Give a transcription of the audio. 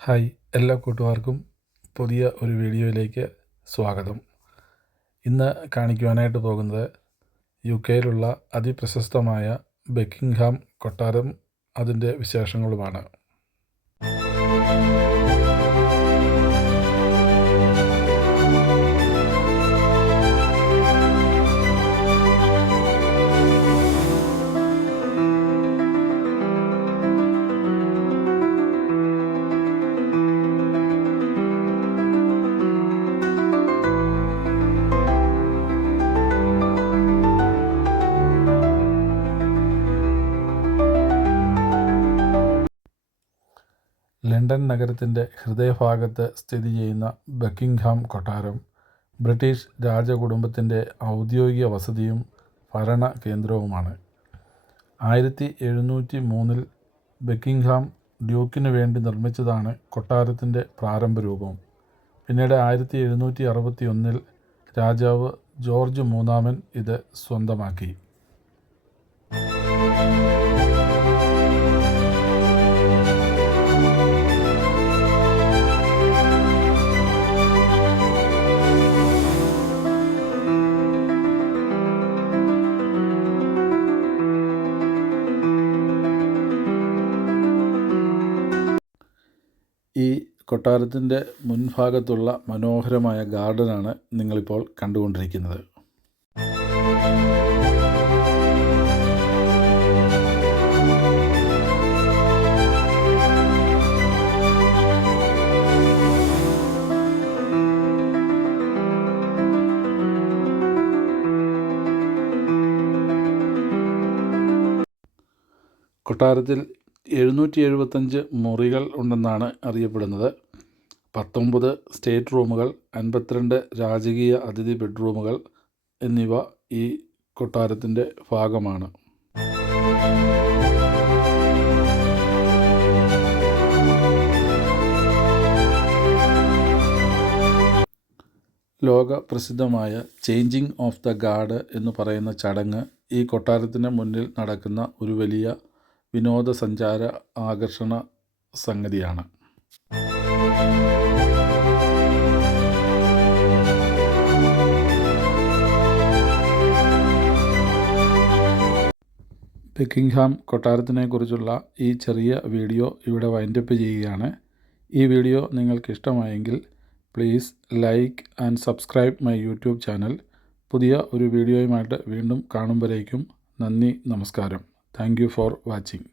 Hi, എല്ലാ കൂട്ടുകാർക്കും പുതിയ ഒരു വീഡിയോയിലേക്ക് സ്വാഗതം. ഇന്ന് കാണിക്കുവാനായിട്ട് പോകുന്നത് യുകെയിലുള്ള അതിപ്രശസ്തമായ ബക്കിംഗ്ഹാം കൊട്ടാരം, അതിൻ്റെ വിശേഷങ്ങളുമാണ്. ലണ്ടൻ നഗരത്തിൻ്റെ ഹൃദയഭാഗത്ത് സ്ഥിതി ചെയ്യുന്ന ബക്കിംഗ്ഹാം കൊട്ടാരം ബ്രിട്ടീഷ് രാജകുടുംബത്തിൻ്റെ ഔദ്യോഗിക വസതിയും ഭരണ കേന്ദ്രവുമാണ്. 1703 ബക്കിംഗ്ഹാം ഡ്യൂക്കിനു വേണ്ടി നിർമ്മിച്ചതാണ് കൊട്ടാരത്തിൻ്റെ പ്രാരംഭ രൂപം. പിന്നീട് 1761 രാജാവ് ജോർജ് മൂന്നാമൻ ഇത് സ്വന്തമാക്കി. ഈ കൊട്ടാരത്തിൻ്റെ മുൻഭാഗത്തുള്ള മനോഹരമായ ഗാർഡനാണ് നിങ്ങളിപ്പോൾ കണ്ടുകൊണ്ടിരിക്കുന്നത്. കൊട്ടാരത്തിൽ 775 മുറികൾ ഉണ്ടെന്നാണ് അറിയപ്പെടുന്നത്. 19 സ്റ്റേറ്റ് റൂമുകൾ, 52 രാജകീയ അതിഥി ബെഡ്റൂമുകൾ എന്നിവ ഈ കൊട്ടാരത്തിൻ്റെ ഭാഗമാണ്. ലോക പ്രസിദ്ധമായ ചേഞ്ചിങ് ഓഫ് ദ ഗാർഡ് എന്ന് പറയുന്ന ചടങ്ങ് ഈ കൊട്ടാരത്തിന് മുന്നിൽ നടക്കുന്ന ഒരു വലിയ വിനോദസഞ്ചാര ആകർഷണ സംഗതിയാണ്. ബക്കിംഗ്ഹാം കൊട്ടാരത്തിനെക്കുറിച്ചുള്ള ഈ ചെറിയ വീഡിയോ ഇവിടെ വൈൻഡപ്പ് ചെയ്യുകയാണ്. ഈ വീഡിയോ നിങ്ങൾക്ക് ഇഷ്ടമായെങ്കിൽ please like and subscribe my YouTube channel. പുതിയ ഒരു വീഡിയോയുമായിട്ട് വീണ്ടും കാണുമ്പോഴേക്കും നന്ദി, നമസ്കാരം. Thank you for watching.